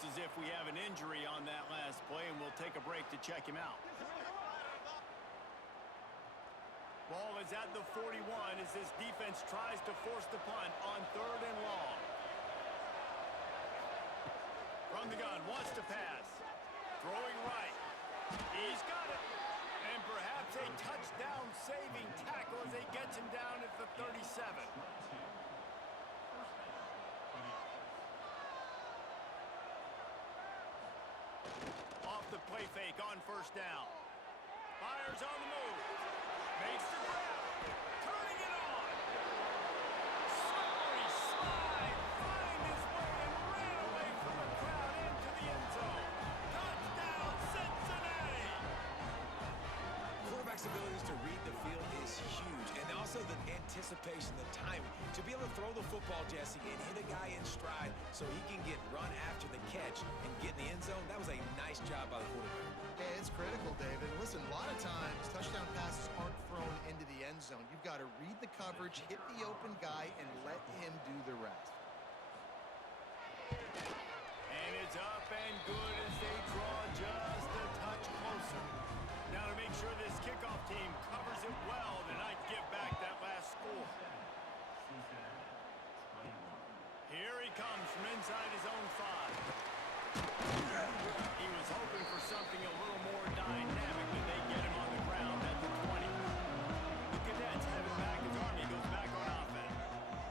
Looks as if we have an injury on that last play, and we'll take a break to check him out. Ball is at the 41 as this defense tries to force the punt on 3rd and long. From the gun, wants to pass. Throwing right. He's got it. And perhaps a touchdown-saving tackle as he gets him down at the 37. Off the play fake on 1st down. Fires on the move. Makes the grab. Turning it on. Slippery slide. Find his way and ran away from the crowd into the end zone. Touchdown, Cincinnati. Quarterback's abilities to read the field is huge. And also the anticipation, the timing. To be able to throw the football, Jesse, and hit a guy in stride so he can get run after the catch and get in the end zone, that was a nice job by the quarterback. Yeah, it's critical, David. Listen, a lot of times touchdown passes aren't thrown into the end zone. You've got to read the coverage, hit the open guy, and let him do the rest. And it's up and good as they draw just a touch closer. Now to make sure this kickoff team covers it well to not give back that last score. Here he comes from inside his own 5. He was hoping for something a little more dynamic, but they get him on the ground at the 20. The Cadets have him back as Army goes back on offense.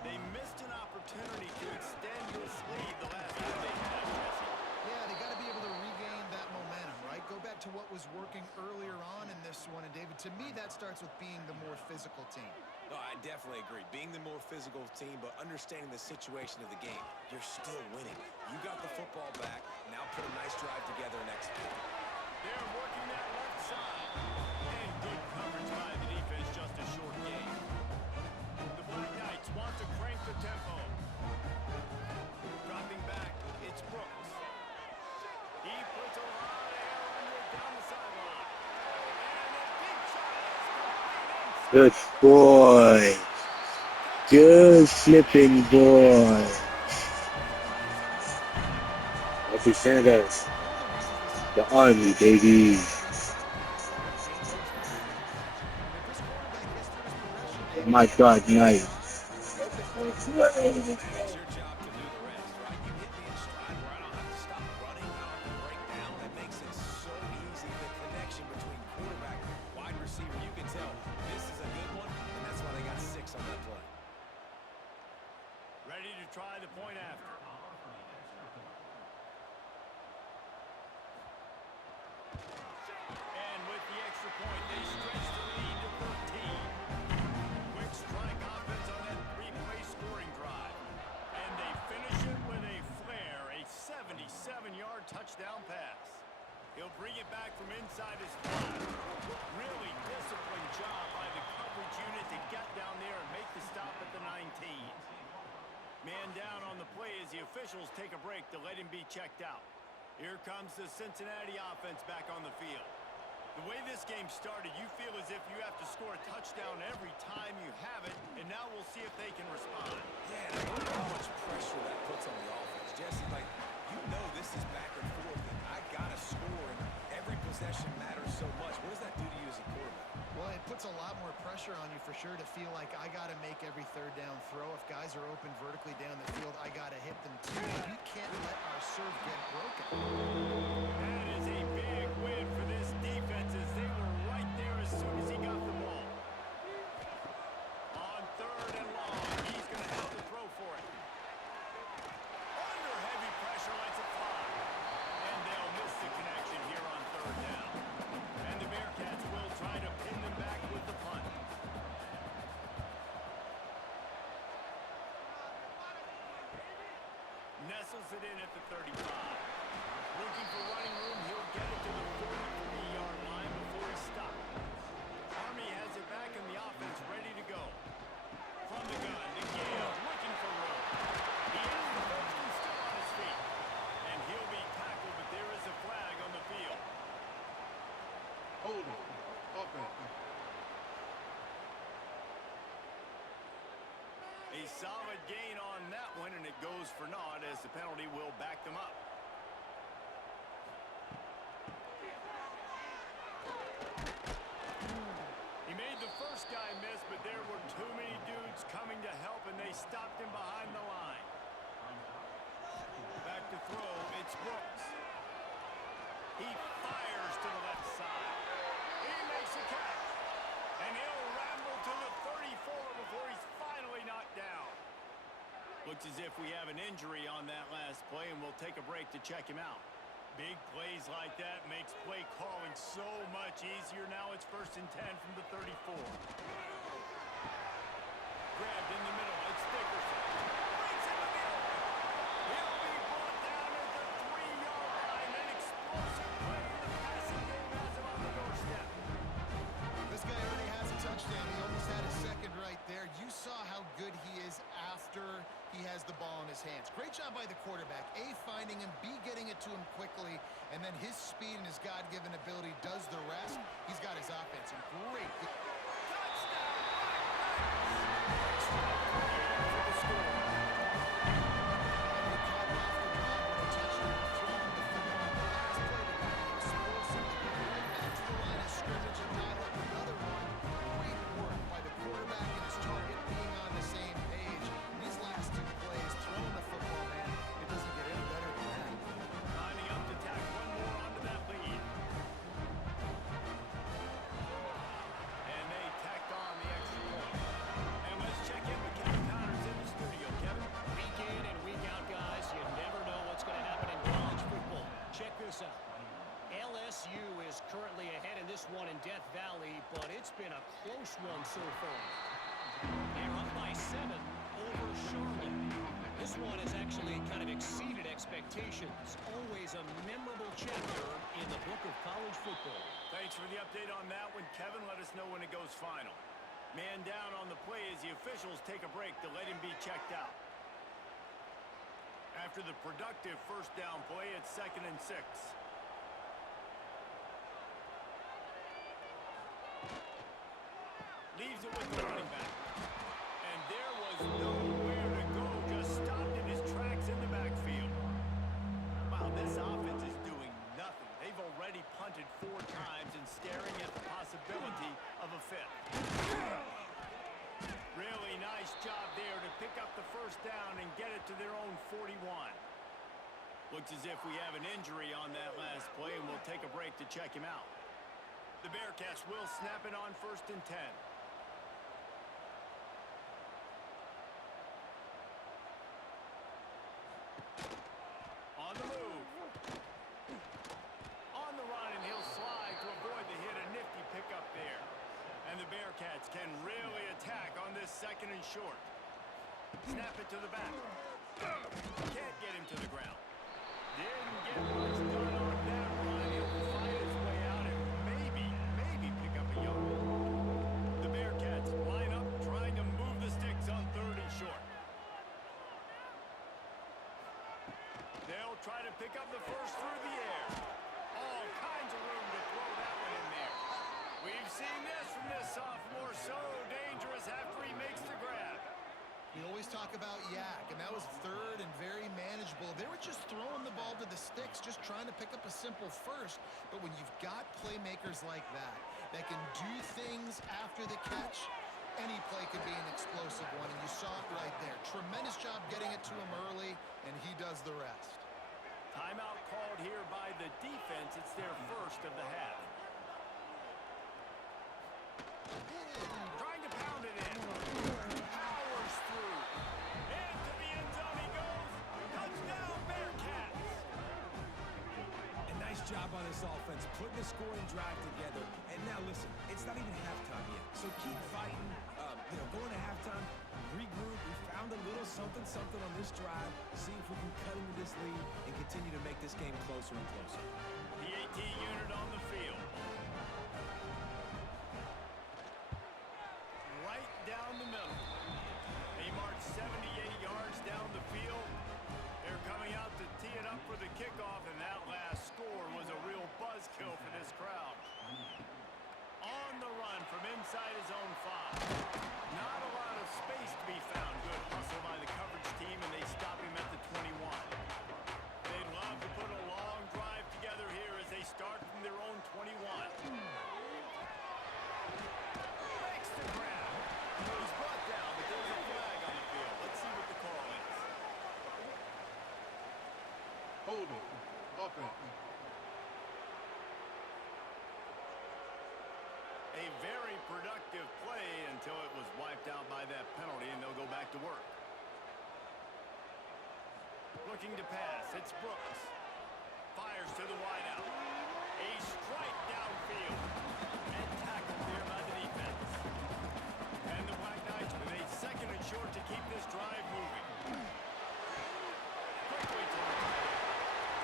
They missed an opportunity to extend this lead the last time they had, Jesse. Yeah, they got to be able to regain that momentum, right? Go back to what was working earlier on in this one. And, David, to me, that starts with being the more physical team. No, I definitely agree. Being the more physical team, but understanding the situation of the game. You're still winning. You got the football back. Now put a nice drive together and execute. They're working that left side. And good coverage by the defense, just a short game. The Black Knights want to crank the tempo. Dropping back, it's Brooks. He puts a lot of air under it down the sideline. And a deep shot is complete. Good boy. Good flipping boy. Happy Sanders. The Army, baby. Oh my God, nice. It's your job to do the rest, right? You hit me in stride where I don't have to stop running, I don't have to break down. It makes it so easy, the connection between quarterback and wide receiver. You can tell this is a good one, and that's why they got 6 on that play. Ready to try the point after. And with the extra point, they stretch the lead to 13. Quick strike offense on that 3-play scoring drive. And they finish it with a flair, a 77-yard touchdown pass. He'll bring it back from inside his 5. Really disciplined job by the coverage unit to get down there and make the stop at the 19. Man down on the play as the officials take a break to let him be checked out. Here comes the Cincinnati offense back on the field. The way this game started, you feel as if you have to score a touchdown every time you have it, and now we'll see if they can respond. Yeah, and I wonder how much pressure that puts on the offense. Jesse, like, you know this is back and forth, and I got to score, and every possession matters so much. What does that do to you as a quarterback? Well, it puts a lot more pressure on you for sure to feel like I got to make every 3rd down throw. If guys are open vertically down the field, I got to hit them too. We can't let our serve get broken. That is a big win for this defense as they were right there as soon as he got the ball. On 3rd and long, he's going to have to throw for it. Under heavy pressure, lets it fly. And they'll miss the connection here on 3rd down. And the Bearcats will try to pin them back with the punt. Nestles it in at the 35. Looking for running room, he'll get it to the 43-yard line before he stops. Army has it back in the offense, ready to go. From the gun, Gale looking for room. He is the first and still on his feet. And he'll be tackled, but there is a flag on the field. Hold on. Offense. A solid gain on that one, and it goes for naught as the penalty will back them up. The first guy missed, but there were too many dudes coming to help, and they stopped him behind the line. Back to throw, it's Brooks. He fires to the left side. He makes a catch. And he'll ramble to the 34 before he's finally knocked down. Looks as if we have an injury on that last play, and we'll take a break to check him out. Big plays like that makes play calling so much easier. Now it's 1st and 10 from the 34. Grabbed in the middle. It's Dickerson. Breaks into the open. He'll be brought down at the 3-yard line. An explosive play in the passing game has him on the doorstep. This guy already has a touchdown. He almost had a second right there. You saw how good he is after he has the ball in his hands. Great job by the quarterback. A, finding him. B, getting it to him quickly. And then his speed and his God-given ability does the rest. He's got his offense in great. LSU is currently ahead in this one in Death Valley, but it's been a close one so far. They're up by 7 over Charlotte. This one has actually kind of exceeded expectations. Always a memorable chapter in the book of college football. Thanks for the update on that one, Kevin. Let us know when it goes final. Man down on the play as the officials take a break to let him be checked out. After the productive first down play, it's 2nd and 6. Leaves it with the running back. And there was nowhere to go. Just stopped in his tracks in the backfield. Wow, this offense is doing nothing. They've already punted 4 times and staring at the possibility of a 5th. Really nice job there to pick up the first down and get it to their own 41. Looks as if we have an injury on that last play, and we'll take a break to check him out. The Bearcats will snap it on 1st and 10. On the move. On the run, and he'll slide to avoid the hit. A nifty pickup there. And the Bearcats can really attack on this 2nd and short. Snap it to the back. Can't get him to the ground. Didn't get much done on that run. He'll find his way out and maybe pick up a yard. The Bearcats line up, trying to move the sticks on 3rd and short. They'll try to pick up the first through the air. All kinds of room to throw that one in there. We've seen this from this sophomore, so dangerous after he makes the grab. We always talk about Yak, and that was 3rd and very manageable. They were just throwing the ball to the sticks, just trying to pick up a simple first. But when you've got playmakers like that can do things after the catch, any play could be an explosive one, and you saw it right there. Tremendous job getting it to him early, and he does the rest. Timeout called here by the defense. It's their first of the half. Trying to pound it in. Powers through. Into the end zone he goes. Touchdown, Bearcats. A nice job on this offense, putting the scoring drive together. And now listen, it's not even halftime yet. So keep fighting, going to halftime, regroup. We found a little something on this drive. See if we can cut into this lead and continue to make this game closer and closer. The AT unit on the field. Right down the middle. They march 78 yards down the field. They're coming out to tee it up for the kickoff, and that last score was a real buzzkill for this crowd. On the run from inside his own 5. Not a lot of space to be found. Good hustle by the coverage team, and they stop him at the 21. They'd love to put a long drive together here as they start from their own 21. very productive play until it was wiped out by that penalty, and they'll go back to work. Looking to pass, it's Brooks. Fires to the wideout. A strike downfield. And tackled there by the defense. And the Black Knights with a second and short to keep this drive moving. Quickly to the tight end.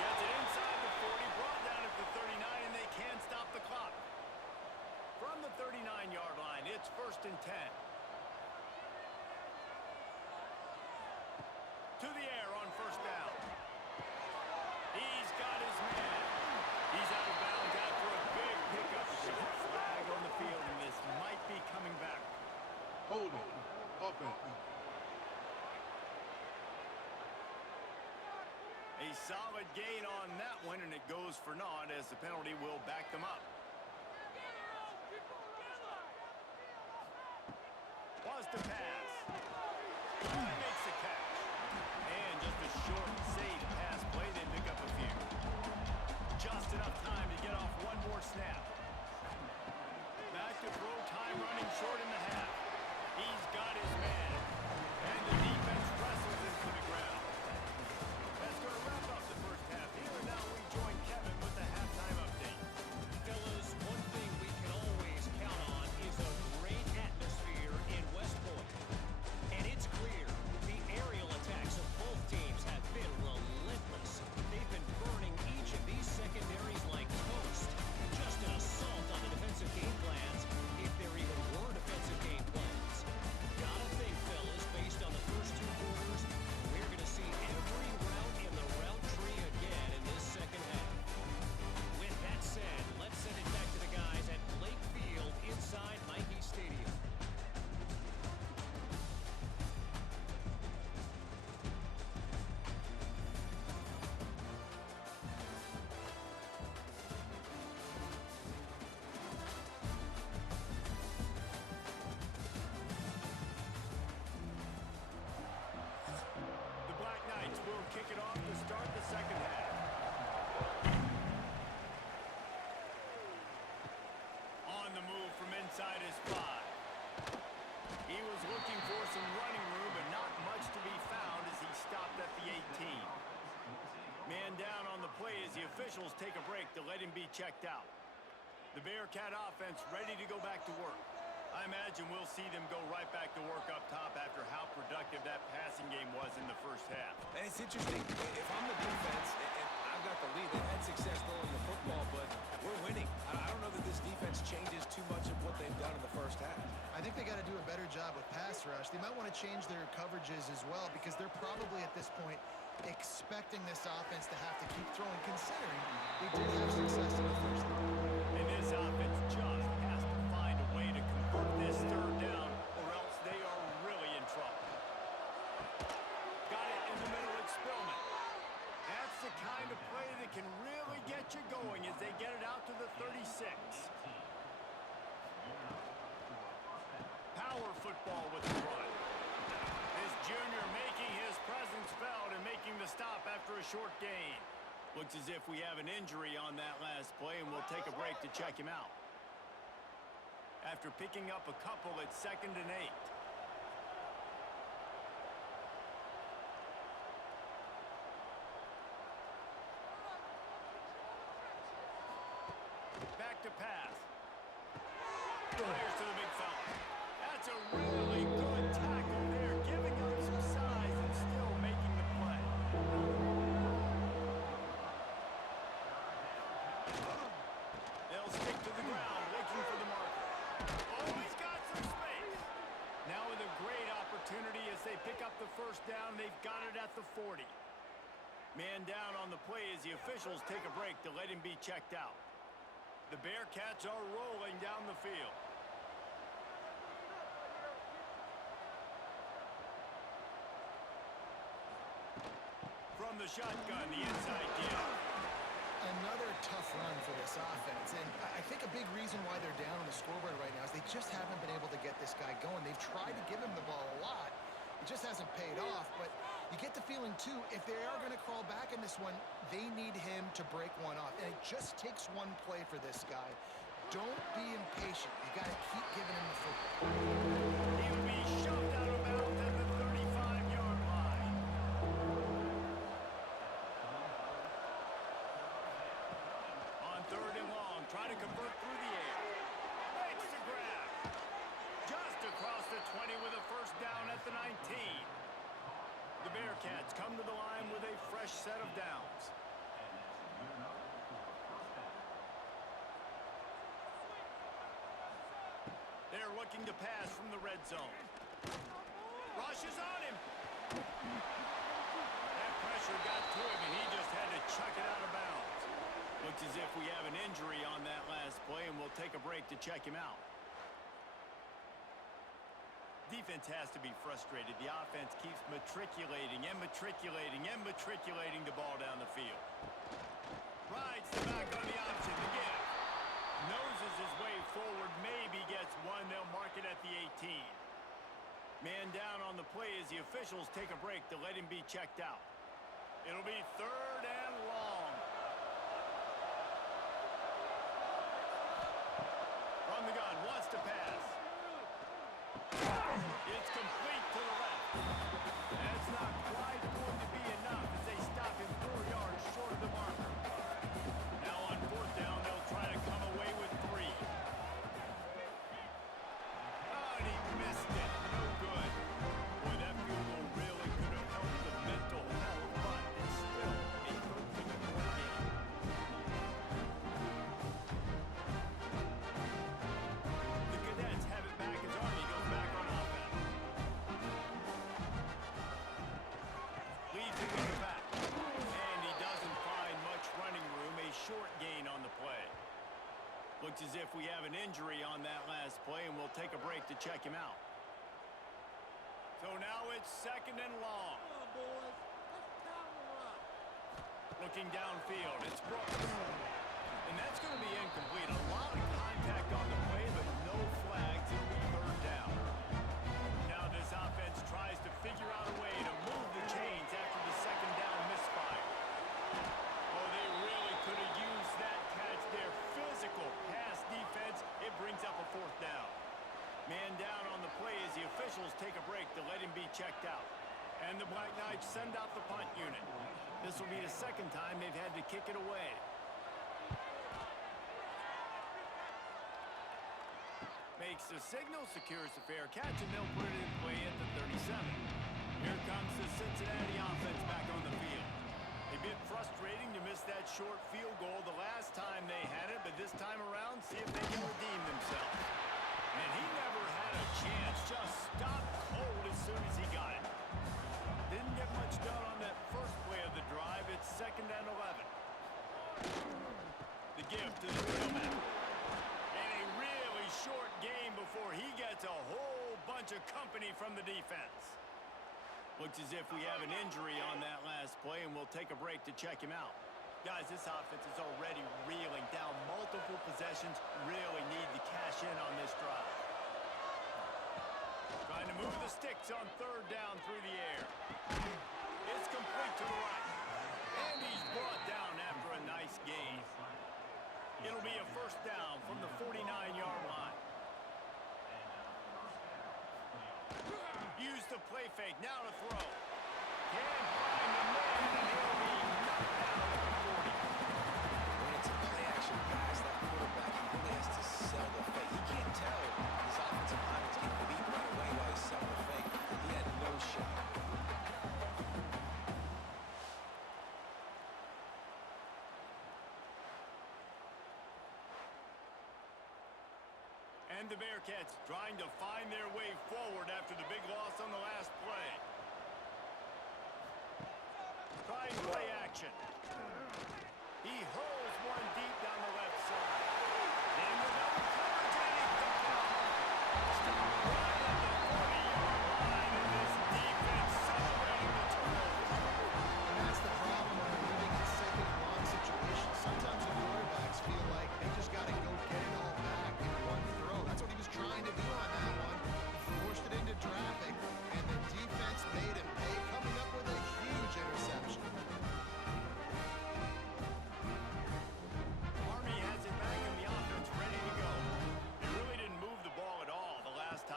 Gets it inside the 40, brought down at the 39, and they can't stop the clock. From the 39-yard line, it's 1st and 10. To the air on 1st down. He's got his man. He's out of bounds after a big pickup. Short flag on the field, and this might be coming back. Holding. Offense. A solid gain on that one, and it goes for naught as the penalty will back them up. Was to pass. He makes the catch. And just a short, safe pass play. They pick up a few. Just enough time to get off one more snap. Back to throw, time running short in the half. He's got his man. And the defense wrestles him to the ground. That's going to wrap up the first half here. And now we join Kevin with the halftime update. Fellas, one thing we can always count on is a great atmosphere in West Point. And it's clear the aerial attacks of both teams have been relentless. They've been burning each of these secondaries like toast. Just an assault on the defensive game plans, if there even were defensive game plans. Gotta think, fellas, based on the first two quarters, we're going to see every route in the route tree again in this second half. With that said, let's send it back to the guys at Blake Field inside Nike Stadium. The Black Knights will kick it off to start the second half. On the move from inside his 5. He was looking for some running room, but not much to be found as he stopped at the 18. Man down on the play as the officials take a break to let him be checked out. The Bearcat offense ready to go back to work. I imagine we'll see them go right back to work up top after how productive that passing game was in the first half. And it's interesting. If I'm the defense and I've got the lead, they've had success throwing the football, but we're winning. I don't know that this defense changes too much of what they've done in the first half. I think they got to do a better job with pass rush. They might want to change their coverages as well because they're probably at this point expecting this offense to have to keep throwing, considering they did have success in the first half. And this offense just has to find a way to convert this third down, or else they are really in trouble. Got it in the middle at Spillman. That's the kind of play that can really get you going as they get it out to the 36. Power football with the run. This junior making his presence felt and making the stop after a short gain. Looks as if we have an injury on that last play, and we'll take a break to check him out. After picking up a couple, it's 2nd and 8. Back to pass. Fires to the big fella. That's a really good tackle there, giving up some size and still making the play. They'll stick to the ground, looking for the marker. Oh, he's got some space. Now with a great opportunity as they pick up the first down, they've got it at the 40. Man down on the play as the officials take a break to let him be checked out. The Bearcats are rolling down the field. From the shotgun, the inside deal. Another tough run for this offense, and I think a big reason why they're down on the scoreboard right now is they just haven't been able to get this guy going. They've tried to give him the ball a lot. It just hasn't paid off, but you get the feeling, too, if they are going to crawl back in this one, they need him to break one off. And it just takes one play for this guy. Don't be impatient. You got to keep giving him the football. He'll be shoved out of bounds at the 35-yard line. On 3rd and long, trying to convert through the air. Makes the grab. Just across the 20 with a first down at the 19. The Bearcats come to the line with a fresh set of downs. They're looking to pass from the red zone. Rushes on him. That pressure got to him, and he just had to chuck it out of bounds. Looks as if we have an injury on that last play, and we'll take a break to check him out. Defense has to be frustrated. The offense keeps matriculating and matriculating and matriculating the ball down the field. Rides the back on the option. The give. Noses his way forward. Maybe gets one. They'll mark it at the 18. Man down on the play as the officials take a break to let him be checked out. It'll be 3rd and long. From the gun. Wants to pass. It's complete to the left. That's not quite going to be enough as they stop him 4 yards short of the marker. Now on 4th down, they'll try to come away with 3. Oh, and he missed it. No good. Boy, that field goal really could have helped the mental health, but it's still a 13-point game. The Cadets have it back as Army goes back on offense. Leads him in the back. And he doesn't find much running room. A short gain on the play. Looks as if we have an injury on that last play, and we'll take a break to check him out. So now it's 2nd and long. Looking downfield, it's Brooks. And that's going to be incomplete. A lot of contact on the play, but no flags. It'll be 3rd down. Now this offense tries to figure out a way to move the chains after the 2nd down misfire. Oh, they really could have used that catch there. Physical pass defense. It brings up a 4th down. Man down on the play as the officials take a break to let him be checked out. And the Black Knights send out the punt unit. This will be the 2nd time they've had to kick it away. Makes the signal, secures the fair catch, and they'll put it in play at the 37. Here comes the Cincinnati offense back on the field. A bit frustrating to miss that short field goal the last time they had it, but this time around, see if they can redeem themselves. And he never had a chance, just stopped cold as soon as he got it. Didn't get much done on that first play of the drive. It's 2nd and 11. The give to the tailback. And a really short game before he gets a whole bunch of company from the defense. Looks as if we have an injury on that last play, and we'll take a break to check him out. Guys, this offense is already reeling down multiple possessions. Really need to cash in on this drive. Trying to move the sticks on 3rd down through the air. It's complete to the right. And he's brought down after a nice gain. It'll be a 1st down from the 49-yard line. Use the play fake. Now to throw. Can't find the man, and he'll be knocked down at the 40. When it's a play-action pass, that quarterback, he really has to sell the fake. He can't tell his offensive lineman's getting beat right away while he's selling the fake. He had no shot. And the Bearcats trying to find their way forward after the big loss on the last play. Trying play action. He hurls one deep down the left side. And the double coverage, and he picked it off. Stopped right at the 40-yard line, and this defense celebrating the turnover. And that's the problem when you're living in 2nd and long situations. Sometimes the quarterbacks feel like they just got to go get it all back in one throw. That's what he was trying to do on that one. He forced it into traffic, and the defense made him pay, coming up with a huge interception. Army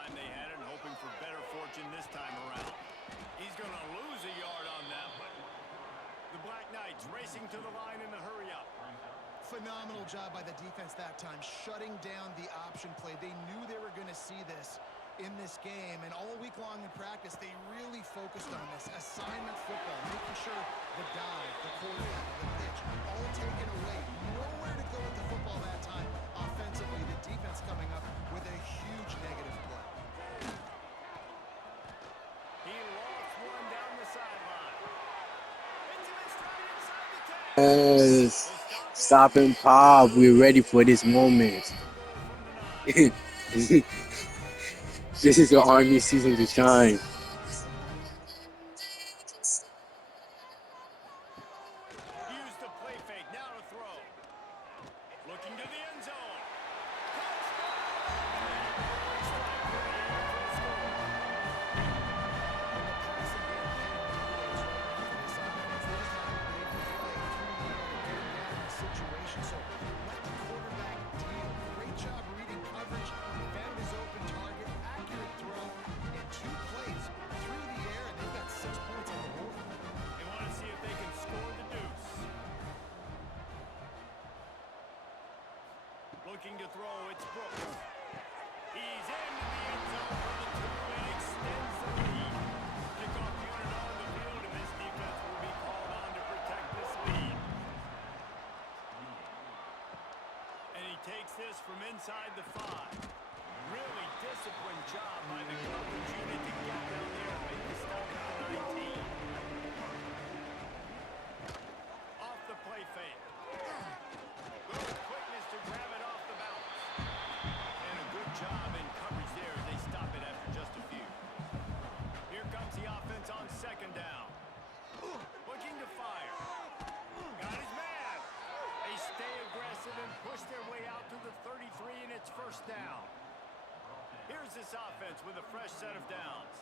time they had it and hoping for better fortune this time around. He's going to lose a yard on that one. The Black Knights racing to the line in the hurry-up. Phenomenal job by the defense that time, shutting down the option play. They knew they were going to see this in this game, and all week long in practice, they really focused on this. Assignment football, making sure the dive, the quarterback, the pitch, all taken away. Nowhere to go with the football that time. Offensively, the defense coming up with a huge negative play. He lost one down the sideline. Into his stride inside the 10. Yes. Stop and pop. We're ready for this moment. This is the Army season to shine. Use the play fake, now to throw. Looking to the end zone. Situation, so let the quarterback deal. Great job reading coverage, found his open target, accurate throw, and 2 plays through the air, and they've got 6 points on the board. They want to see if they can score the deuce. Looking to throw, it's Brooks. He's into the end zone for the 2 and extends the lead. Kickoff unit on the field, and this defense will be called on to protect this lead. And he takes this from inside the 5. Really disciplined job by the coverage unit to get down there and make the stop at the 19. Off the play fake. Good quickness to grab it off the bounce. And a good job in coverage there as they stop it after just a few. Here comes the offense on 2nd down. Looking to fire. Got his man. They stay aggressive and push their way out to the 33, and it's 1st down. Here's this offense with a fresh set of downs.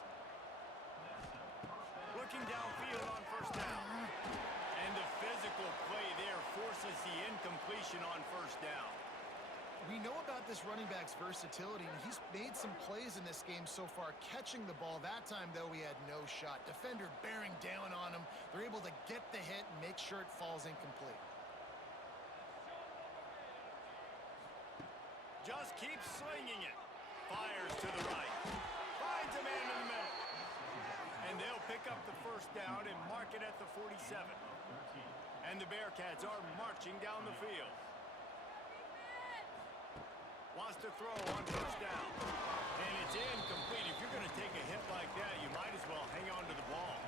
Looking downfield on 1st down. And the physical play there forces the incompletion on 1st down. We know about this running back's versatility, and he's made some plays in this game so far, catching the ball. That time, though, he had no shot. Defender bearing down on him. They're able to get the hit and make sure it falls incomplete. Just keeps slinging it. Fires to the right. Finds a man in the middle. And they'll pick up the 1st down and mark it at the 47. And the Bearcats are marching down the field. Wants to throw on 1st down. And it's incomplete. If you're going to take a hit like that, you might as well hang on to the ball.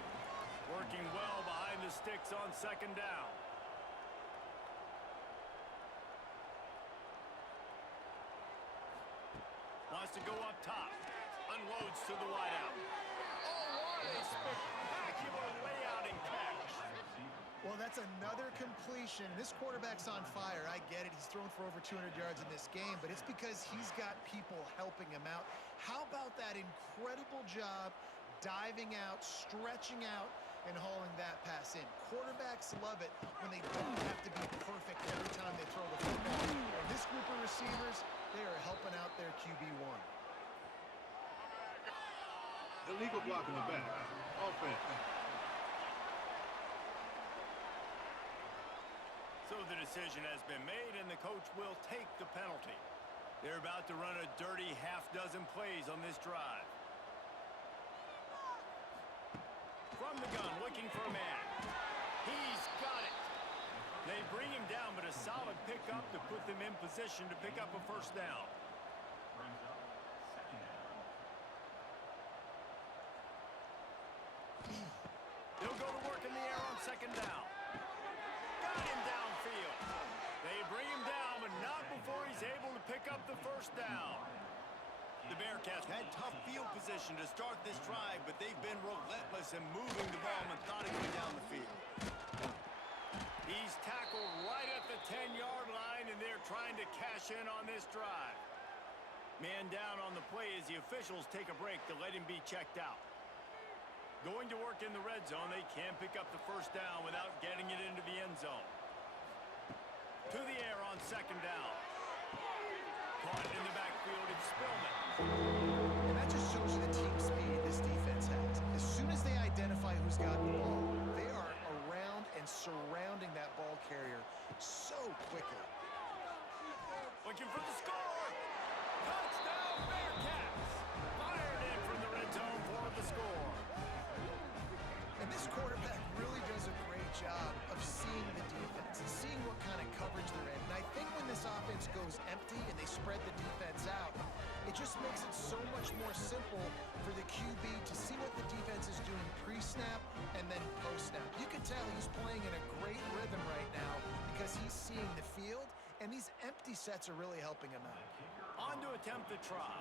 Working well behind the sticks on 2nd down. Wants to go up top. Unloads to the wideout. Oh, what a spectacular layout and catch. Well, that's another completion. This quarterback's on fire. I get it. He's thrown for over 200 yards in this game, but it's because he's got people helping him out. How about that incredible job diving out, stretching out, and hauling that pass in? Quarterbacks love it when they don't have to be perfect every time they throw the football. And this group of receivers, they are helping out their QB1. Illegal block in the back. Offense. So the decision has been made, and the coach will take the penalty. They're about to run a dirty half-dozen plays on this drive. From the gun, looking for a man. He's got it. They bring him down, but a solid pickup to put them in position to pick up a 1st down. He'll go to work in the air on 2nd down. Got him downfield. They bring him down, but not before he's able to pick up the 1st down. The Bearcats had tough field position to start this drive, but they've been relentless in moving the ball methodically down the field. He's tackled right at the 10-yard line, and they're trying to cash in on this drive. Man down on the play as the officials take a break to let him be checked out. Going to work in the red zone, they can pick up the 1st down without getting it into the end zone. To the air on 2nd down. Caught in the backfield, it's Spillman. And that empty sets are really helping him out. On to attempt the try.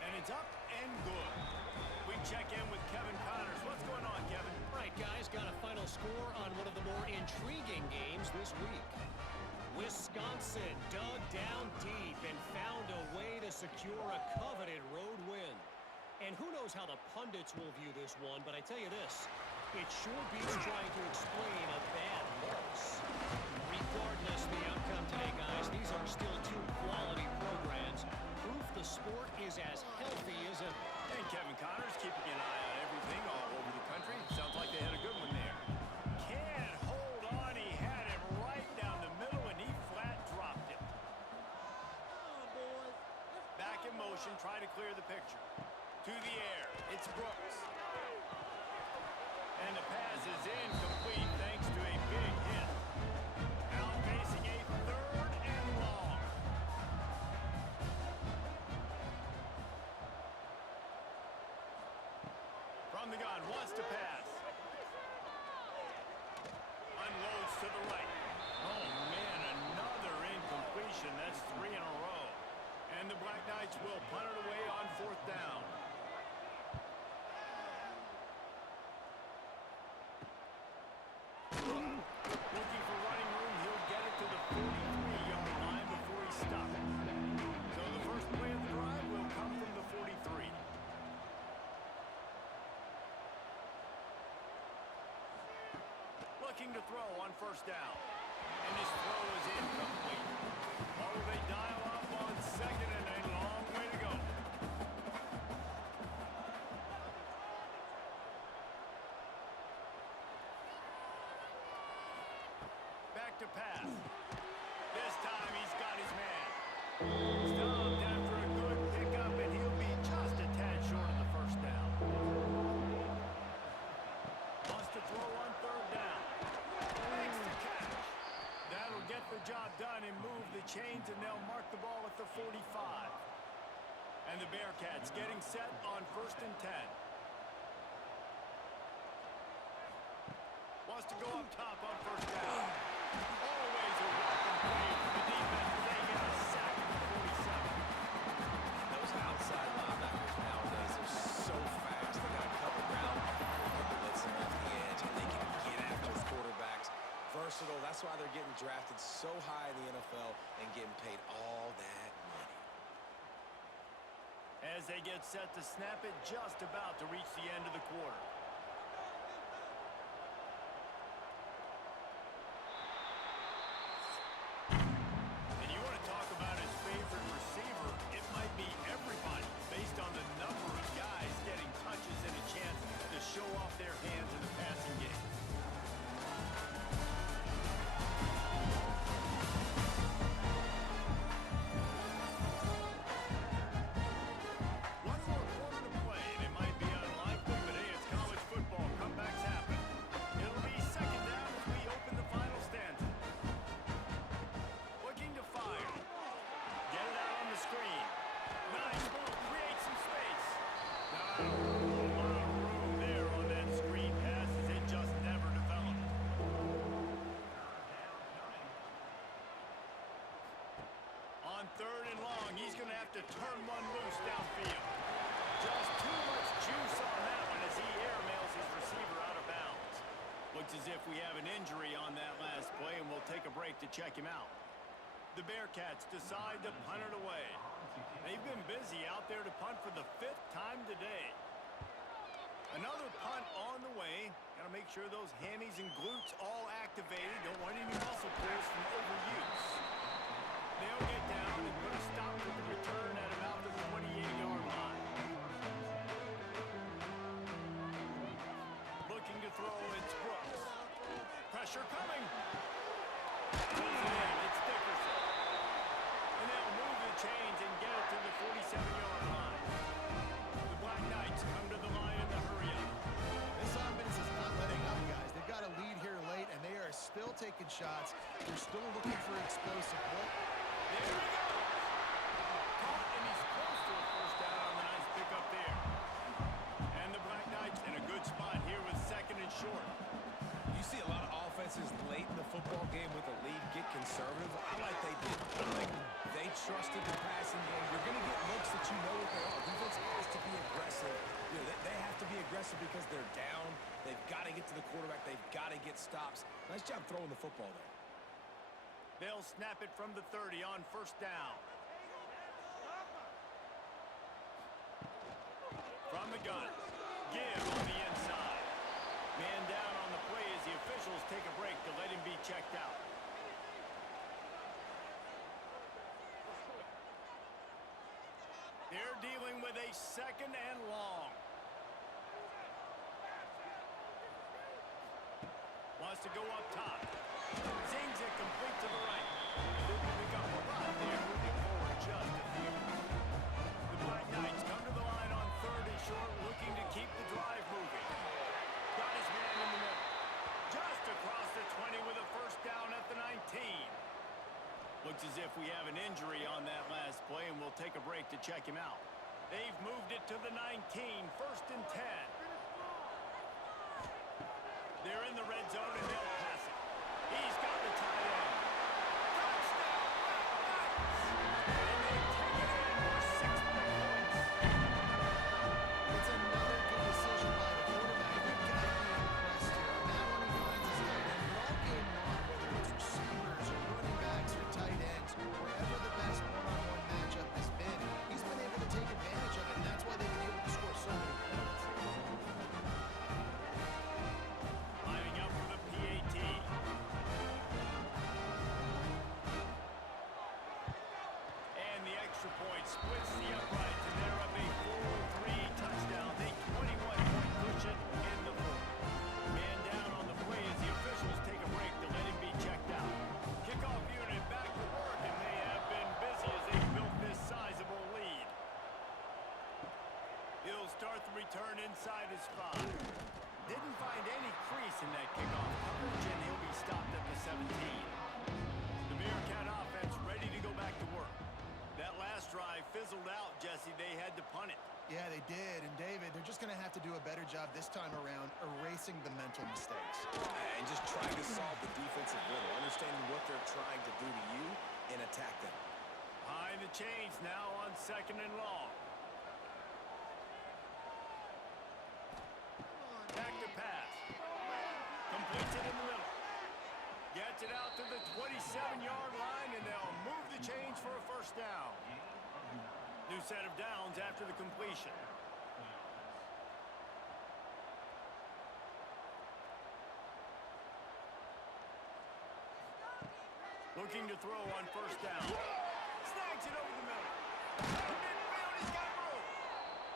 And it's up and good. We check in with Kevin Connors. What's going on, Kevin? Right, guys, got a final score on one of the more intriguing games this week. Wisconsin dug down deep and found a way to secure a coveted road win. And who knows how the pundits will view this one, but I tell you this, it sure beats trying to explain a bad loss. Regardless the outcome today, guys, these are still two quality programs. Proof the sport is as healthy as ever. And Kevin Connors keeping an eye on everything all over the country. Sounds like they had a good one there. Can't hold on. He had it right down the middle, and he flat dropped it. Back in motion, try to clear the picture. To the air, it's Brooks. And the pass is incomplete thanks to a big hit. Now facing a third and long. From the gun, wants to pass. Unloads to the right. Oh, man, another incompletion. That's 3 in a row. And the Black Knights will punt it away on 4th down. Looking for running room. He'll get it to the 43-yard line before he stops. So the first play of the drive will come from the 43. Looking to throw on 1st down. And his throw is incomplete. Oh, they dial up on 2nd and a long way to go. Back to pass. This time he's got his man. Stopped after a good pickup, and he'll be just a tad short of the 1st down. Wants to throw on 3rd down. Makes the catch. That'll get the job done and move the chains, and they'll mark the ball at the 45. And the Bearcats getting set on 1st and 10. Wants to go up top on 1st down. Always a welcome play for the defense. They get a sack at the 47. Those outside linebackers nowadays are so fast. They got to cover ground. They can blitz them off the edge, and they can get after the quarterbacks. Versatile. That's why they're getting drafted so high in the NFL and getting paid all that money. As they get set to snap it, just about to reach the end of the quarter. And you want to talk about his favorite receiver, it might be everybody based on the number of guys getting touches and a chance to show off their hands in the passing game. One more quarter to play, and it might be unlikely, but hey, it's college football. Comebacks happen. It'll be 2nd down as we open the final stanza. Looking to fire. Get it out on the screen. Nice move. Create some space. Not a whole lot of room there on that screen pass as it just never developed. On 3rd and long, he's going to have to turn one loose downfield. Just too much juice on that one as he airmails his receiver out of bounds. Looks as if we have an injury on that last play, and we'll take a break to check him out. The Bearcats decide to punt it away. They've been busy out there to punt for the 5th time today. Another punt on the way. Got to make sure those hammies and glutes all activated. Don't want any muscle pulls from overuse. They'll get down and put a stop to the return at about the 28-yard line. Looking to throw, it's Brooks. Pressure coming. It's Dickerson. And they'll move the chains and get it to the 47-yard line. The Black Knights come to the line in the hurry up. This offense is not letting up, guys. They've got a lead here late, and they are still taking shots. They're still looking for explosive play. There he goes. Caught, and he's close to a 1st down on the nice pickup there. And the Black Knights in a good spot here with 2nd and short. You see a lot of offense defenses late in the football game with a lead get conservative. I like they did. I like they trusted the passing game. You're going to get looks that you know what they are. Defense has to be aggressive. You know, they have to be aggressive because they're down. They've got to get to the quarterback. They've got to get stops. Nice job throwing the football there. They'll snap it from the 30 on first down. From the gun. Give on the inside. Man down on the play as the officials take a break to let him be checked out. They're dealing with a second and long. Wants to go up top. Zings it complete to the right. Didn't pick up a lot there, moving forward just a few. The Black Knights come to the line on third and short, looking to keep the drive moving. Got his man in the middle. Just across the 20 with a first down at the 19. Looks as if we have an injury on that last play, and we'll take a break to check him out. They've moved it to the 19, first and 10. They're in the red zone, and they'll pass it. He's got the tight end. Touchdown, Black Knights! And they take it in for 6 points. It's another good decision by the quarterback. You've got to be impressed here. On that one, he finds his tight end. But all game long, whether it's receivers or running backs or tight ends, wherever the best one-on-one matchup has been, he's been able to take advantage of it, and that's why they've been able to score so many points. Lining up for the PAT. And the extra point splits the uprights, and they're up a full 3 touchdowns, a 21-point cushion in the fourth. Man down on the play as the officials take a break to let him be checked out. Kickoff unit back to work, and they have been busy as they built this sizable lead. He'll start the return inside his 5. Didn't find any crease in that kickoff coverage, and he'll be stopped at the 17. The Bearcat offense ready to go back to work. That last drive fizzled out, Jesse. They had to punt it. Yeah, they did. And, David, they're just going to have to do a better job this time around erasing the mental mistakes. And just trying to solve the defensive riddle, understanding what they're trying to do to you and attack them. Behind the chains now on second and long. Back to pass. Completes it in the middle. Gets it out to the 27-yard line, and they'll move the chains for a first down. New set of downs after the completion. Looking to throw on first down. Snags it over the middle. Midfield, he's got room.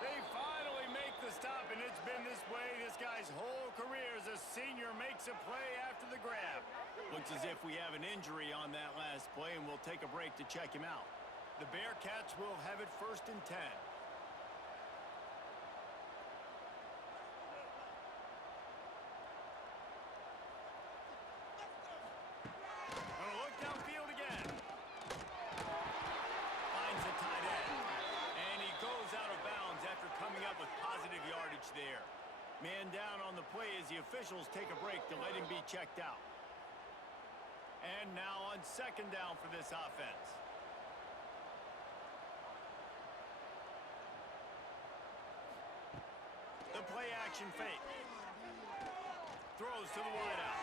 They finally make the stop, and it's been this way this guy's whole career as a senior makes a play after the grab. Looks as if we have an injury on that last play, and we'll take a break to check him out. The Bearcats will have it first and 10. Gonna look downfield again. Finds the tight end. And he goes out of bounds after coming up with positive yardage there. Man down on the play as the officials take a break to let him be checked out. And now on second down for this offense. The play action fake. Throws to the wideout.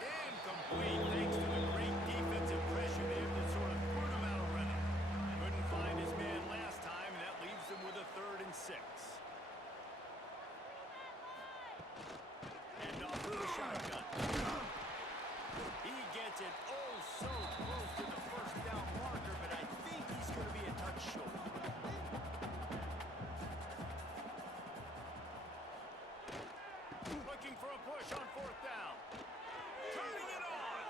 Incomplete thanks to the great defensive pressure there that sort of put him out of rhythm. Couldn't find his man last time, and that leaves him with a 3rd and 6. And off to the shotgun. He gets it oh so close to the first down marker, but I think he's going to be a touch short. Looking for a push on 4th down. Turning it on.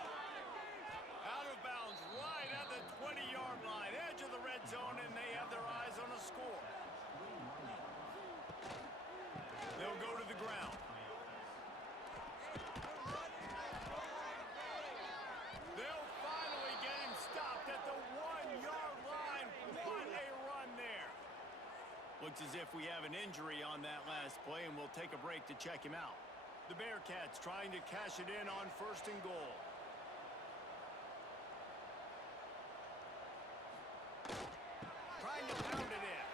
Out of bounds right at the 20-yard line. Edge of the red zone, and they have their eyes on a score. They'll go to the ground. They'll finally get him stopped at the 1-yard line. What a run there. Looks as if we have an injury on that last play, and we'll take a break to check him out. The Bearcats trying to cash it in on 1st and goal. Trying to pound it in.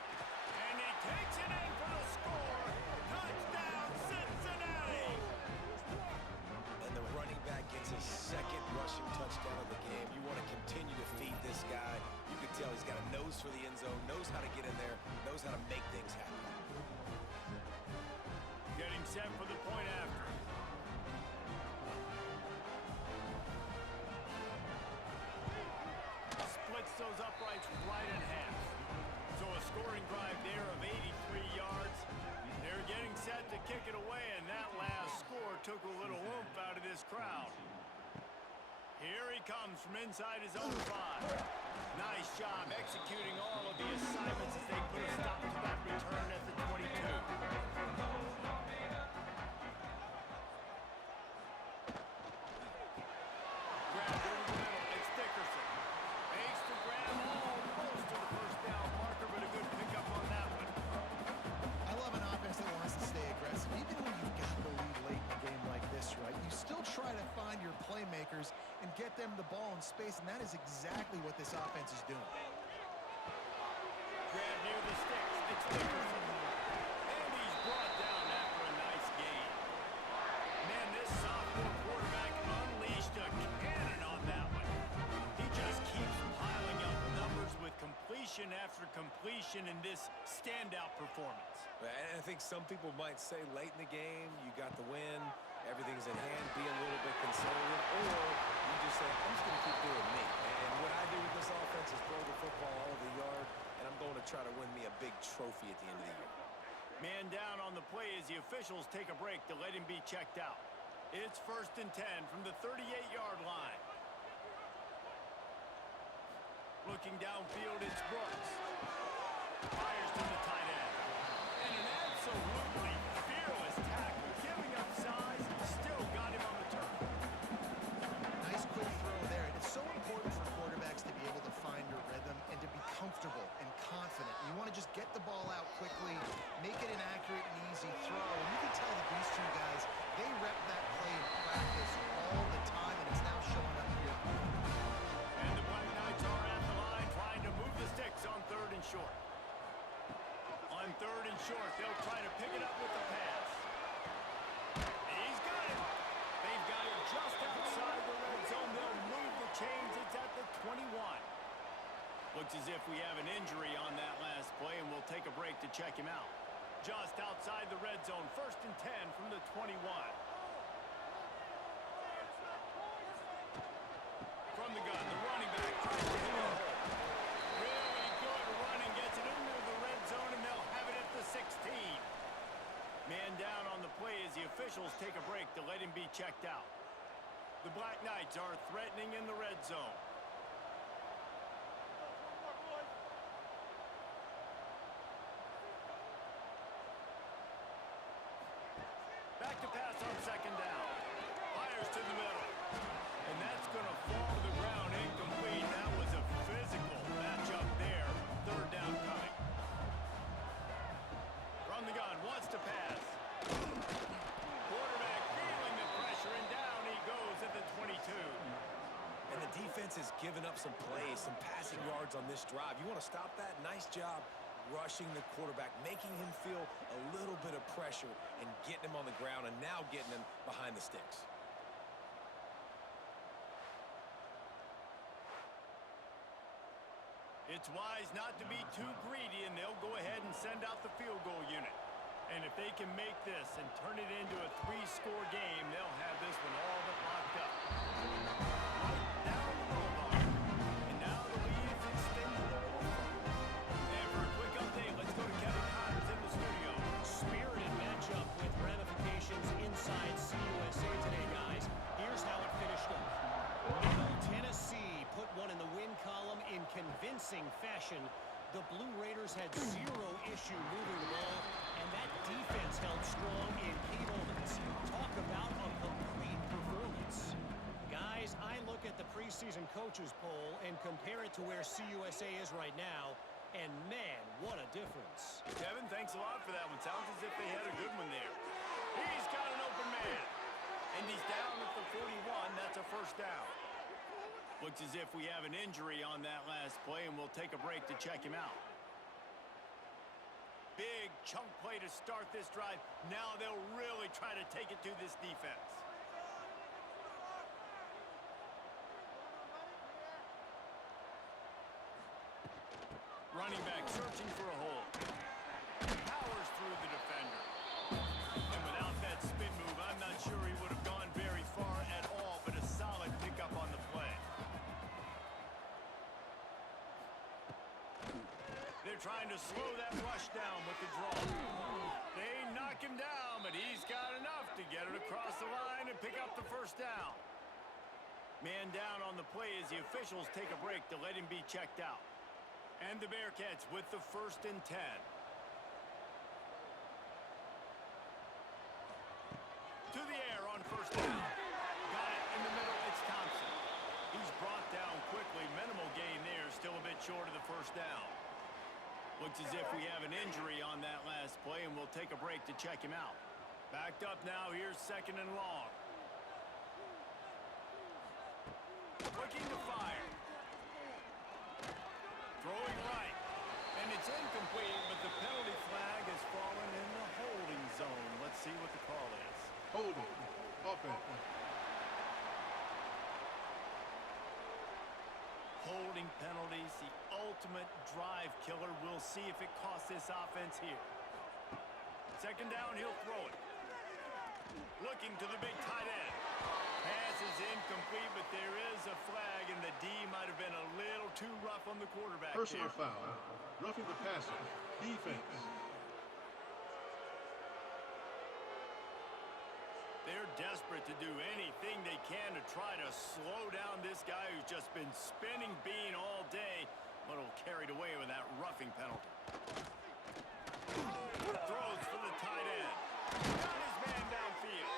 And he takes it in for the score. Touchdown, Cincinnati! And the running back gets his second rushing touchdown of the game. You want to continue to feed this guy. You can tell he's got a nose for the end zone, knows how to get in there, knows how to make things happen. Getting set for the point after. Splits those uprights right in half. So a scoring drive there of 83 yards. They're getting set to kick it away, and that last score took a little oomph out of this crowd. Here he comes from inside his own 5. Nice job executing all of the assignments as they put a stop to that return at the 22. Grabbed over the middle. It's Dickerson. Makes the grab almost to the first down marker, but a good pickup on that one. I love an offense that wants to stay aggressive. Even when you've got the lead late in a game like this, right? You still try to find your playmakers and get them the ball in space, and that is exactly what this offense is doing. Grab near the sticks. It's Dickerson. And he's brought down after a nice gain. Man, this sophomore quarterback unleashed a cannon on that one. He just keeps piling up numbers with completion after completion in this standout performance. And I think some people might say late in the game, you got the win, everything's in hand, be a little bit conservative, or you just say, I'm just going to keep doing me. And what I do with this offense is throw the football all over the yard, and I'm going to try to win me a big trophy at the end of the year. Man down on the play as the officials take a break to let him be checked out. It's 1st and 10 from the 38-yard line. Looking downfield, it's Brooks. Fires to the tight end. And an absolutely fearless tackle, giving up size, still got him on the turf. Nice quick throw there. And it's so important for quarterbacks to be able to find a rhythm and to be comfortable and confident. You want to just get the ball out quickly, make it an accurate and easy throw. And you can tell that these two guys, they rep that play in practice all the time, and it's now showing up here. And the Black Knights are at the line trying to move the sticks on 3rd and short. On 3rd and short, they'll try to pick it up with the pass. He's got it. They've got it just outside the red zone. They'll move the chains. It's at the 21. Looks as if we have an injury on that last play, and we'll take a break to check him out. Just outside the red zone, 1st and 10 from the 21. From the gun, the running back tries to hit the hole. Really good running, gets it into the red zone, and they'll have it at the 16. Man down on the play as the officials take a break to let him be checked out. The Black Knights are threatening in the red zone. Back to pass on 2nd down. Fires to the middle. And that's going to fall to the ground incomplete. That was a physical matchup there. 3rd down coming. From the gun, wants to pass. Quarterback feeling the pressure, and down he goes at the 22. And the defense has given up some plays, some passing yards on this drive. You want to stop that? Nice job rushing the quarterback, making him feel a little bit of pressure and getting him on the ground and now getting him behind the sticks. It's wise not to be too greedy, and they'll go ahead and send out the field goal unit. And if they can make this and turn it into a 3-score game, they'll have this one all but locked up. Right down the boulevard. And now the lead is extended a little further. And for a quick update, let's go to Kevin Connors in the studio. Spirited matchup with ramifications inside CUSA today, guys. Here's how it finished up. Middle Tennessee put one in the win column in convincing fashion. The Blue Raiders had zero issue moving the ball, and that defense held strong in key moments. Talk about a complete performance. Guys, I look at the preseason coaches poll and compare it to where CUSA is right now, and man, what a difference. Kevin, thanks a lot for that one. Sounds as if they had a good one there. He's got an open man. And he's down at the 41. That's a first down. Looks as if we have an injury on that last play, and we'll take a break to check him out. Big chunk play to start this drive. Now they'll really try to take it to this defense. Running back searching for a hole. Powers through the defender. And without that spin move, I'm not sure he would have gone very far at all, but a solid pickup on the play. They're trying to slow that rush down with the draw. They knock him down, but he's got enough to get it across the line and pick up the first down. Man down on the play as the officials take a break to let him be checked out. And the Bearcats with the 1st and 10. To the air on first down. Got it in the middle. It's Thompson. He's brought down quickly. Minimal gain there. Still a bit short of the first down. Looks as if we have an injury on that last play, and we'll take a break to check him out. Backed up now. Here's 2nd and long. Looking to fire. Throwing right. And it's incomplete, but the penalty flag has fallen in the holding zone. Let's see what the call is. Holding. Offense. Holding penalties, the ultimate drive killer. We'll see if it costs this offense here. 2nd down, he'll throw it. Looking to the big tight end. Pass is incomplete, but there is a flag, and the D might have been a little too rough on the quarterback. Personal foul. Roughing the passer. Defense. They're desperate to do anything they can to try to slow down this guy who's just been spinning bean all day. A little carried away with that roughing penalty. Throws for the tight end. Got his man downfield.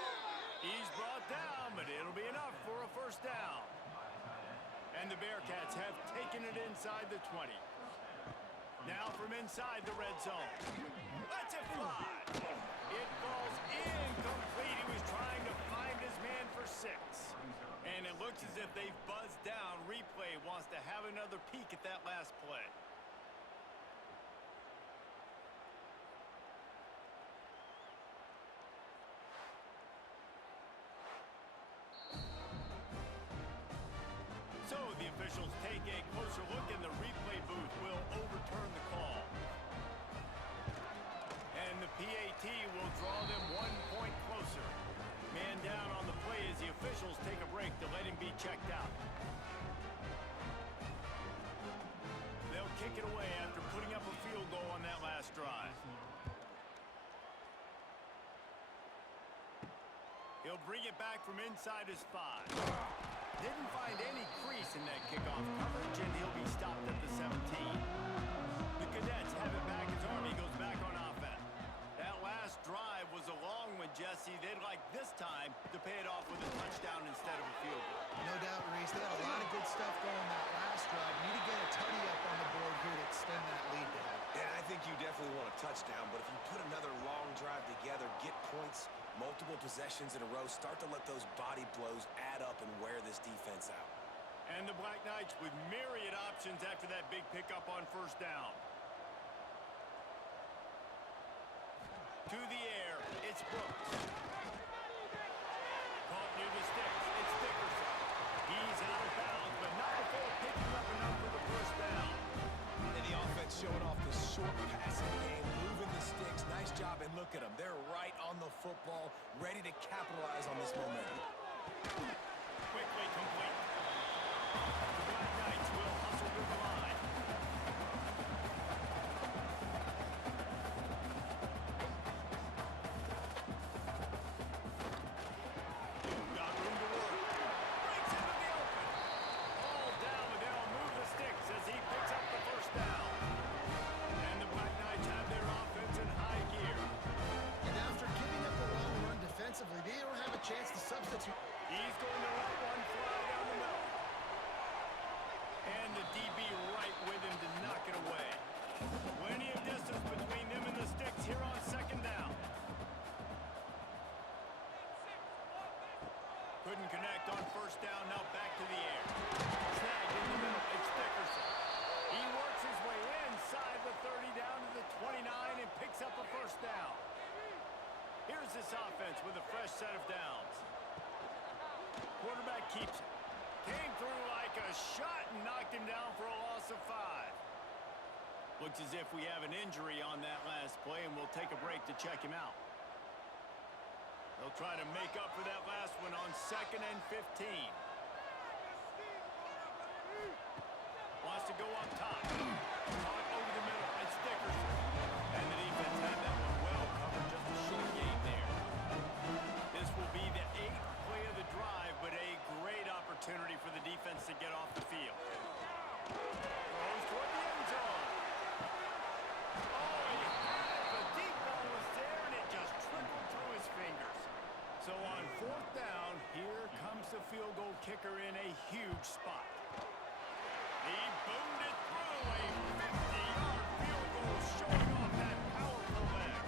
He's brought down, but it'll be enough for a first down. And the Bearcats have taken it inside the 20. Now from inside the red zone. Let's it fly. It falls incomplete. He was trying to find his man for 6. And it looks as if they've buzzed down. Replay wants to have another peek at that last play. So the officials take a closer look, and the replay booth will overturn the call. And the PAT will draw them 1 point closer. Man down on the play as the officials take a break to let him be checked out. They'll kick it away after putting up a field goal on that last drive. He'll bring it back from inside his 5. Didn't find any crease in that kickoff coverage, and he'll be stopped at the 17. The Cadets have it back as Army goes back on offense. That last drive was a long one, Jesse. They'd like this time to pay it off with a touchdown instead of a field goal. No doubt, Reese. They had a lot of good stuff going that last drive. Need to get a tutty up on the board here to extend that lead down. And I think you definitely want a touchdown, but if you put another long drive together, get points, multiple possessions in a row, start to let those body blows add up and wear this defense out. And the Black Knights with myriad options after that big pickup on first down. To the air, it's Brooks. Caught near the sticks, it's Dickerson. He's out of bounds, but not before picking up enough for the first down. And the offense showing off the short passing game, moving the sticks. Nice job, and look at them. They're right on the football, ready to capitalize on this momentum. Quickly complete. The Black Knights will hustle to the line. Got room to work. Breaks into the open. All down, but they'll move the sticks as he picks up the first down. And the Black Knights have their offense in high gear. And after giving up a long run defensively, they don't have a chance to substitute. He's going to let one fly down the middle. And the DB right with him to knock it away. Plenty of distance between them and the sticks here on second down. this offense with a fresh set of downs. Quarterback keeps it. Came through like a shot and knocked him down for a loss of 5. Looks as if we have an injury on that last play, and we'll take a break to check him out. They'll try to make up for that last one on 2nd and 15. Wants to go up top. Caught over the middle. It's Dickerson. And the defense had that one well covered. Just a short gain there. This will be the 8th play of the drive, but a great opportunity for the defense to get off the field. Throws toward the end zone. Oh, he had it. The deep ball was there, and it just trickled through his fingers. So on 4th down, here comes the field goal kicker in a huge spot. He boomed it through a 50-yard field goal, showing off that powerful leg.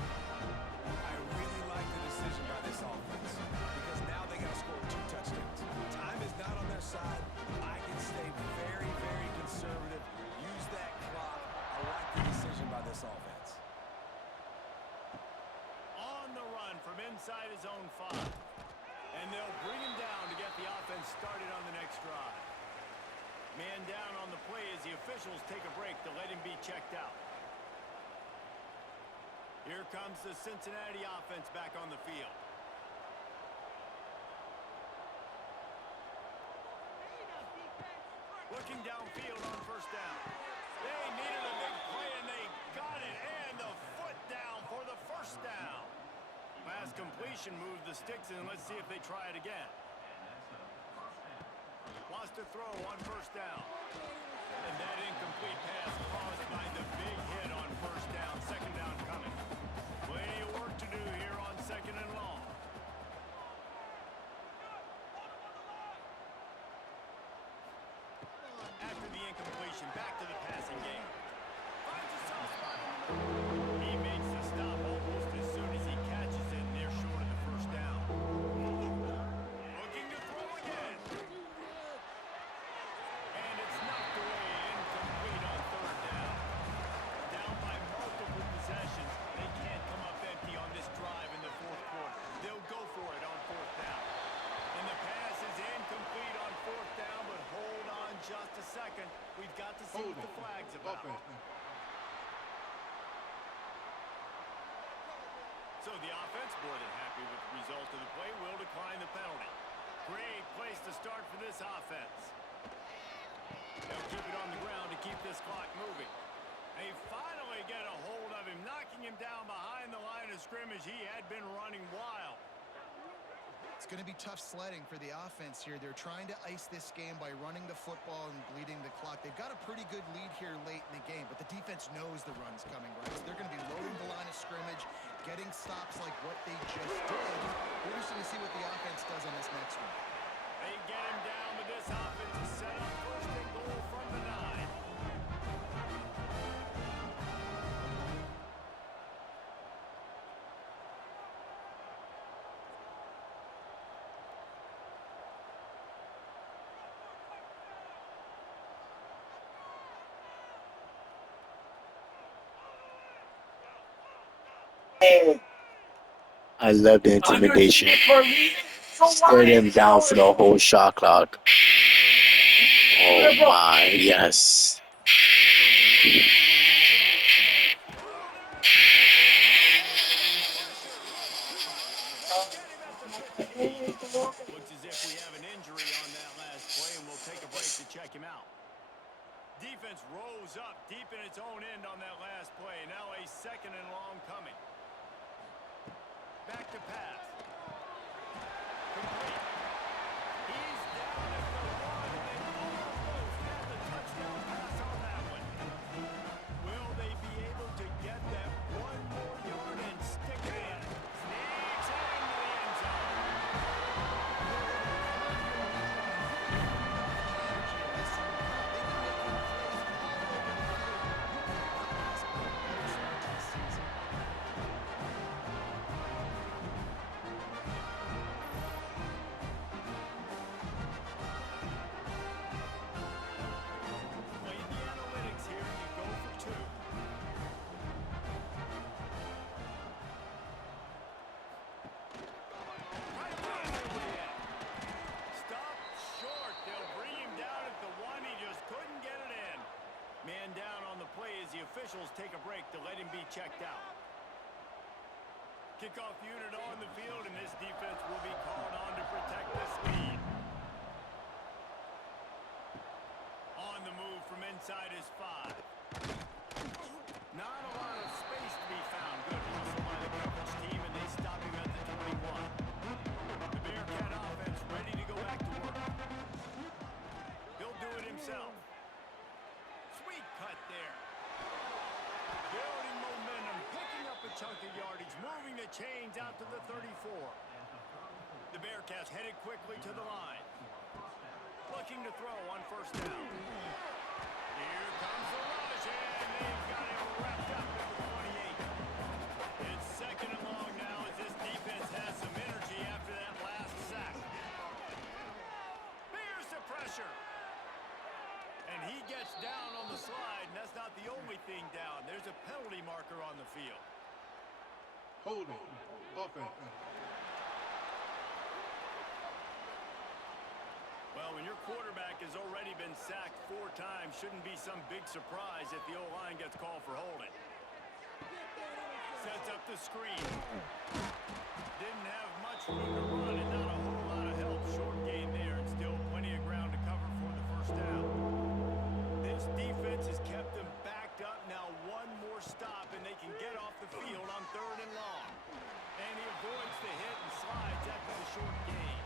I really like the decision by this offense because now they got to score 2 touchdowns. Time is not on their side. I can stay very, very conservative. Use that clock. I like the decision by this offense. On the run from inside his own 5. And they'll bring him down to get the offense started on the next drive. Man down on the play as the officials take a break to let him be checked out. Here comes the Cincinnati offense back on the field. Looking downfield on 1st down. They needed a big play, and they got it. And the foot down for the 1st down. Pass completion moved the sticks, and let's see if they try it again. Wants to throw on 1st down. And that incomplete pass caused by the big hit on 1st down. 2nd down coming. Plenty of work to do here on 2nd and long. After the incompletion, back to the passing game. Finds a soft spot in the middle. He makes the stop almost as soon as he catches it, and they're short of the 1st down. Looking to throw again. And it's knocked away, incomplete on 3rd down. Down by multiple possessions. They can't come up empty on this drive in the 4th quarter. They'll go for it on 4th down. And the pass is incomplete on 4th down, but hold on just a second. We've got to see what the flag's about. So the offense, more than happy with the result of the play, will decline the penalty. Great place to start for this offense. They'll keep it on the ground to keep this clock moving. They finally get a hold of him, knocking him down behind the line of scrimmage. He had been running wild. It's going to be tough sledding for the offense here. They're trying to ice this game by running the football and bleeding the clock. They've got a pretty good lead here late in the game, but the defense knows the run's coming, right? So they're going to be loading the line of scrimmage, getting stops like what they just did. We're just going to see what the offense does on this next one. They get him down, but this offense is set up 1st and goal from the 9. I love the intimidation. Stare them down for the whole shot clock. Oh my, yes. Looks as if we have an injury on that last play, and we'll take a break to check him out. Defense rose up deep in its own end on that last play. Now a 2nd and long coming. Back to pass. Complete. He's down at the 1, and they almost had the touchdown pass on that one. Will they be able to get that 1 more yard and stick it in? Sneaks into the end zone. officials take a break to let him be checked out. Kickoff unit on the field, and this defense will be called on to protect this lead. On the move from inside his 5. Not a lot of space to be found. Good hustle by the coverage team, and they stop him at the 21. The Bearcat offense ready to go back to work. He'll do it himself. Sweet cut there. Building momentum, picking up a chunk of yardage, moving the chains out to the 34. The Bearcats headed quickly to the line. Looking to throw on first down. Here comes the rush, and they've got him wrapped up at the 28. It's second and long now as this defense has some energy after that last sack. Here's the pressure. And he gets down on the slide, and that's not the only thing down. There's a penalty marker on the field. Holding. Offense. Well, when your quarterback has already been sacked 4 times, shouldn't be some big surprise if the O-line gets called for holding. Sets up the screen. Didn't have much room to run and not a whole lot of help. Short gain there and still plenty of ground to cover for the first down. This defense has kept them backed up. Now one more stop and they can get off the field on 3rd and long. And he avoids the hit and slides after the short gain.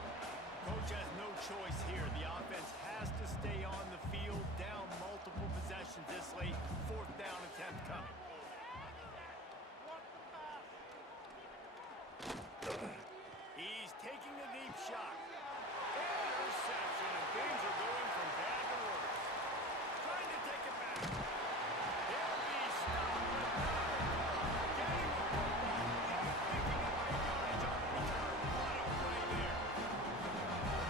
Coach has no choice here. The offense has to stay on the field, down multiple possessions this late. 4th down attempt coming. He's taking a deep shot. Interception, and things are going from bad to worse. Trying to take it back. He'll be stopped, but not before getting the football. Picking up 8 yards on the return. What a play there.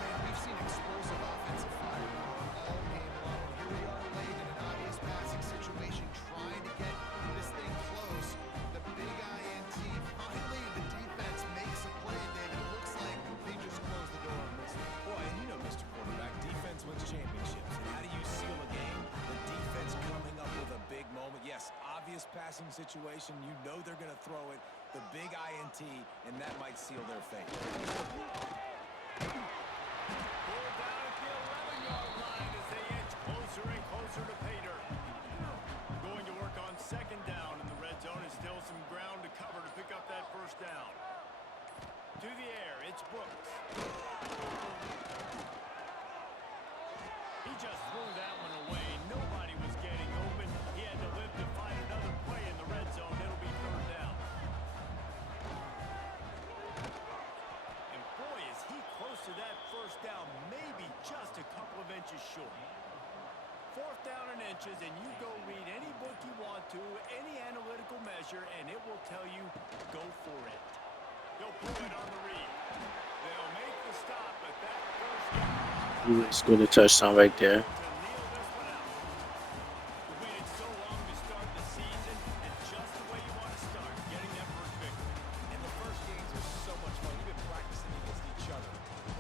Man, we've seen explosive offensive firepower all game long. Here we are late in an obvious passing situation, trying to get this thing close. The big INT, finally the defense makes a play, David. It looks like they just closed the door on this one. Boy, and you know, Mr. Quarterback, defense wins championships. And how do you seal a game? The defense coming up with a big moment. Yes, obvious passing situation. You know they're going to throw it. The big INT, and that might seal their fate. Pulled down at the 11-yard line as they inch closer and closer to pay dirt. Going to work on 2nd down in the red zone, and still some ground to cover to pick up that first down. To the air, it's Brooks. He just threw that one away. Nobody was getting open. He had to live to find another play in the red zone. It'll be 3rd down. And boy, is he close to that first down, maybe just a couple of inches short. 4th down in inches, and you go read any book you want to, any analytical measure, and it will tell you, go for it. They'll pull it on the read. They'll make the stop, but that first down... He scored a touchdown right there. to kneel this one out. You waited so long to start the season, and just the way you want to start, getting that first victory. And the first games are so much fun. You've been practicing against each other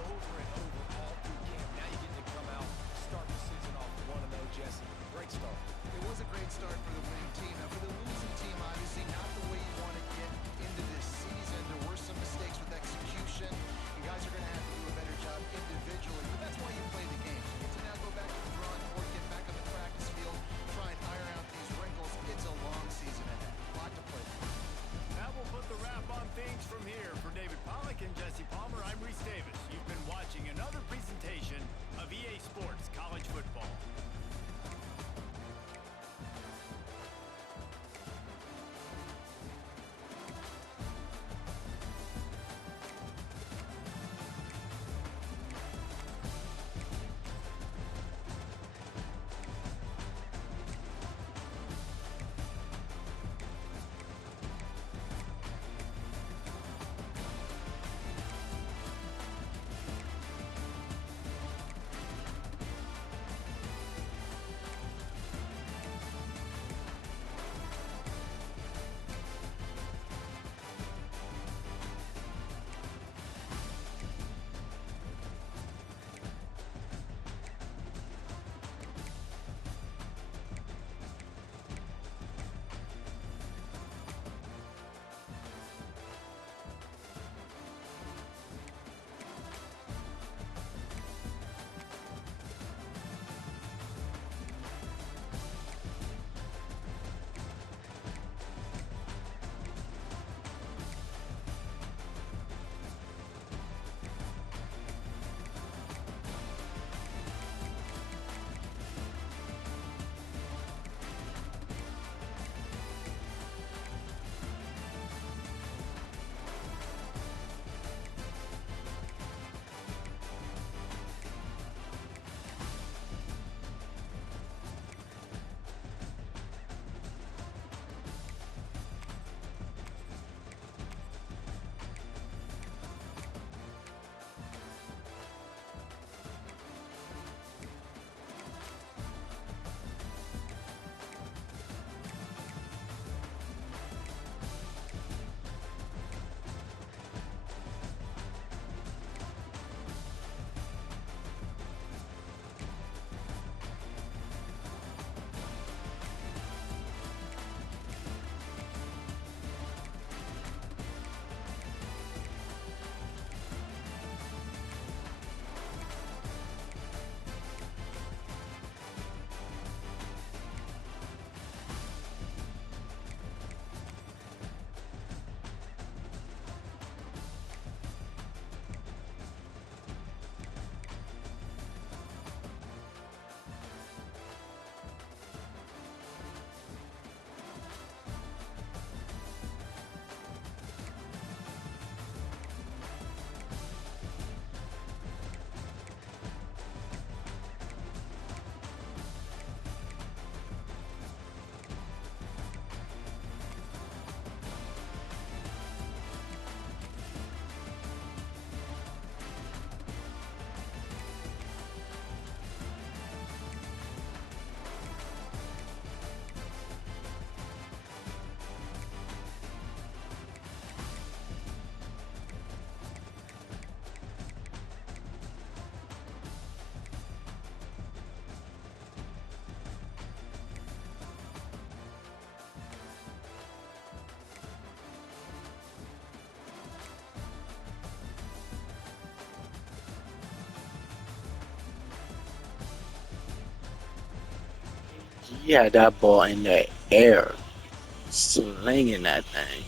over and over all through camp. Now you get to come out, start the season off 1-0, Jesse. Great start. It was a great start for the winning team. Now, for the losing team, obviously not the way you want to get into this season. There were some mistakes with execution, and guys are going to have to do a better job individually, but that's why you play the game. You get to now go back to the He had that ball in the air, slinging that thing.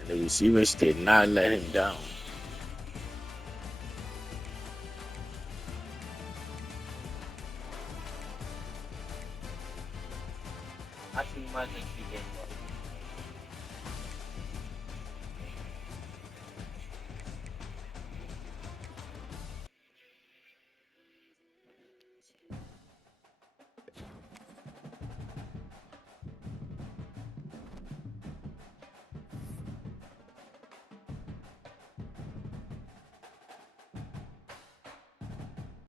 And the receivers did not let him down. I can imagine he getting